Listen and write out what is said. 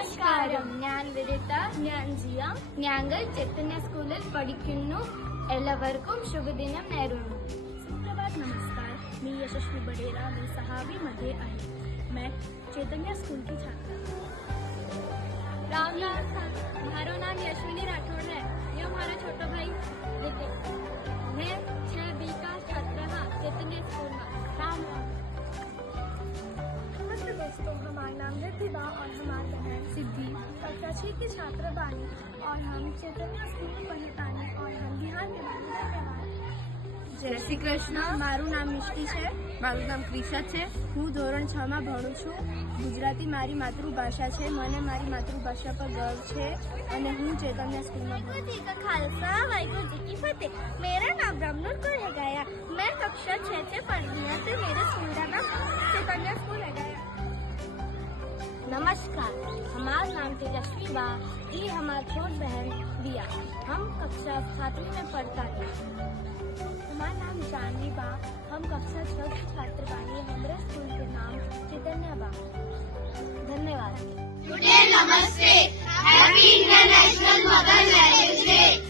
നമസ്കാരം. ഞാൻ വിരിത, ഞാൻ ജിയ. ഞങ്ങൾ ചൈതന്യ സ്കൂളിൽ പഠിക്കുന്നു. എല്ലാവർക്കും शुभदिनम നേരുന്നു. सुप्रभात. नमस्कार. मी यशस्वी बडेरा. मी 6वी मध्ये आहे. मैं चैतन्य स्कूल की छात्रा. राम राम. મારું નામ યશવિની રાઠોડ है. ये हमारा छोटा भाई नितिन. मैं 6B का छात्र हाँ चैतन्य स्कूल में. राम राम. नमस्ते दोस्तों, हमारा नाम रिद्धिबा और हमारी बहन सिद्धि कक्षा 6 की छात्र बानी और हम चैतन्य स्कूल में पढ़ता है और हम बिहार में धन्यवाद. જય શ્રી કૃષ્ણ. મારું નામ મિષ્ટી છે. મારું નામ ક્રિશા છે. હું ધોરણ 6 માં ભણું છું. ગુજરાતી મારી માતૃભાષા છે. મને મારી માતૃભાષા પર ગર્વ છે અને હું ચૈતન્ય સ્કૂલમાં ભણું છું. का खालसा वाहिगुरु जी की फतेह. मेरा नाम ब्रह्मनुर कौर है गया. मैं कक्षा 6 से पढ़ती हूँ. तो मेरे स्कूल का नाम चैतन्य स्कूल है गया. नमस्कार. हमारा नाम तेजस्वी बा. ये हमारी छोट बहन दिया. हम कक्षा 7वीं में पढ़ता है. हमारा नाम जानवी बा. हम कक्षा 6 की छात्र बानी. हमारे स्कूल के नाम चैतन्य बा. धन्यवाद. Today, Namaste. Happy International Mother Language Day.